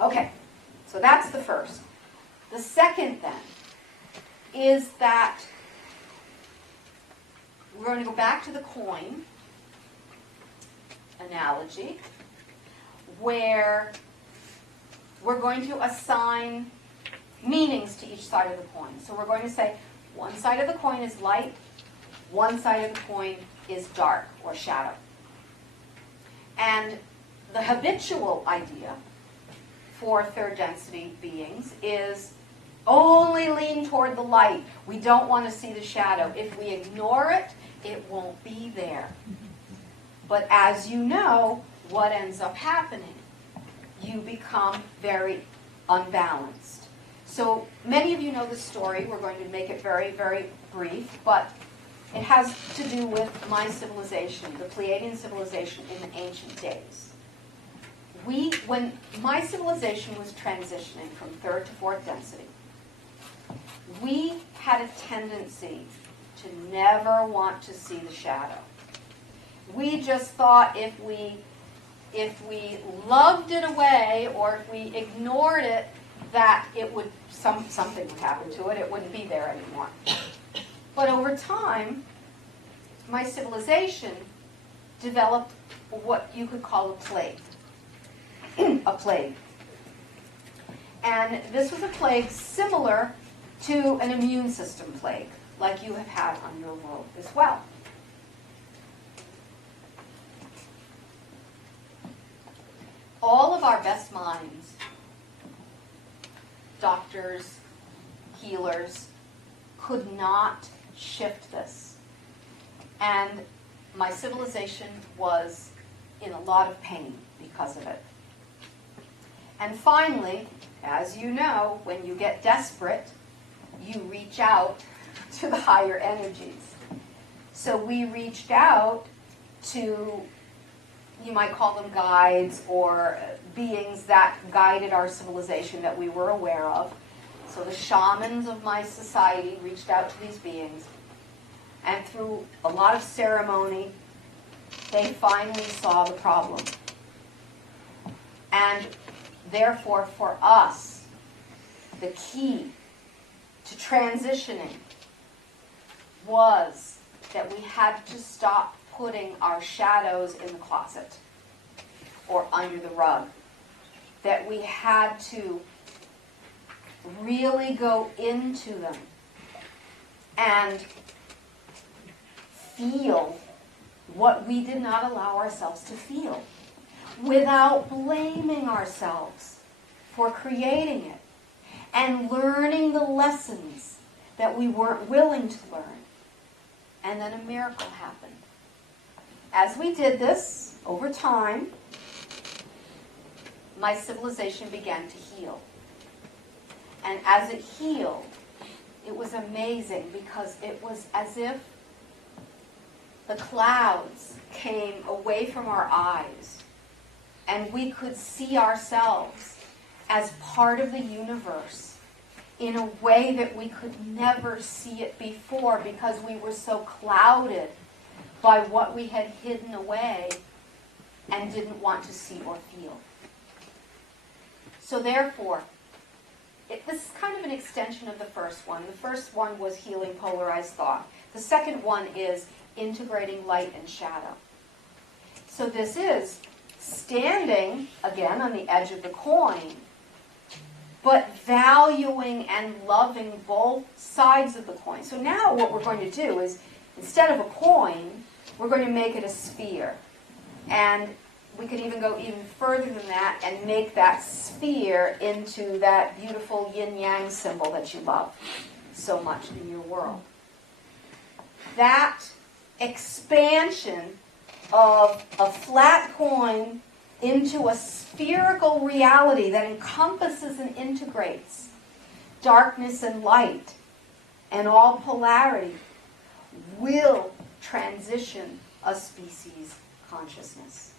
Okay, so that's the first. The second, then, is that we're going to go back to the coin analogy, where we're going to assign meanings to each side of the coin. So we're going to say one side of the coin is light, one side of the coin is dark or shadow. And the habitual idea for third density beings is only lean toward the light. We don't want to see the shadow. If we ignore it, it won't be there. But as you know, what ends up happening? You become very unbalanced. So many of you know the story. We're going to make it very, very brief, but it has to do with my civilization, the Pleiadian civilization in the ancient days. When my civilization was transitioning from third to fourth density, we had a tendency to never want to see the shadow. We just thought if we lugged it away or if we ignored it, that it would something would happen to it. It wouldn't be there anymore. But over time, my civilization developed what you could call a plague. A plague. And this was a plague similar to an immune system plague, like you have had on your world as well. All of our best minds, doctors, healers, could not shift this. And my civilization was in a lot of pain because of it. And finally, as you know, when you get desperate, you reach out to the higher energies. So we reached out to, you might call them guides or beings that guided our civilization that we were aware of. So the shamans of my society reached out to these beings, and through a lot of ceremony, they finally saw the problem. And therefore, for us, the key to transitioning was that we had to stop putting our shadows in the closet or under the rug. That we had to really go into them and feel what we did not allow ourselves to feel without blaming ourselves for creating it and learning the lessons that we weren't willing to learn. And then a miracle happened. As we did this over time, my civilization began to heal. And as it healed, it was amazing because it was as if the clouds came away from our eyes and we could see ourselves as part of the universe in a way that we could never see it before because we were so clouded by what we had hidden away and didn't want to see or feel. So therefore, this is kind of an extension of the first one. The first one was healing polarized thought. The second one is integrating light and shadow. So this is standing, again, on the edge of the coin, but valuing and loving both sides of the coin. So now what we're going to do is, instead of a coin, we're going to make it a sphere. And we could even go even further than that and make that sphere into that beautiful yin-yang symbol that you love so much in your world. That expansion of a flat coin into a spherical reality that encompasses and integrates darkness and light and all polarity will transition a species' consciousness.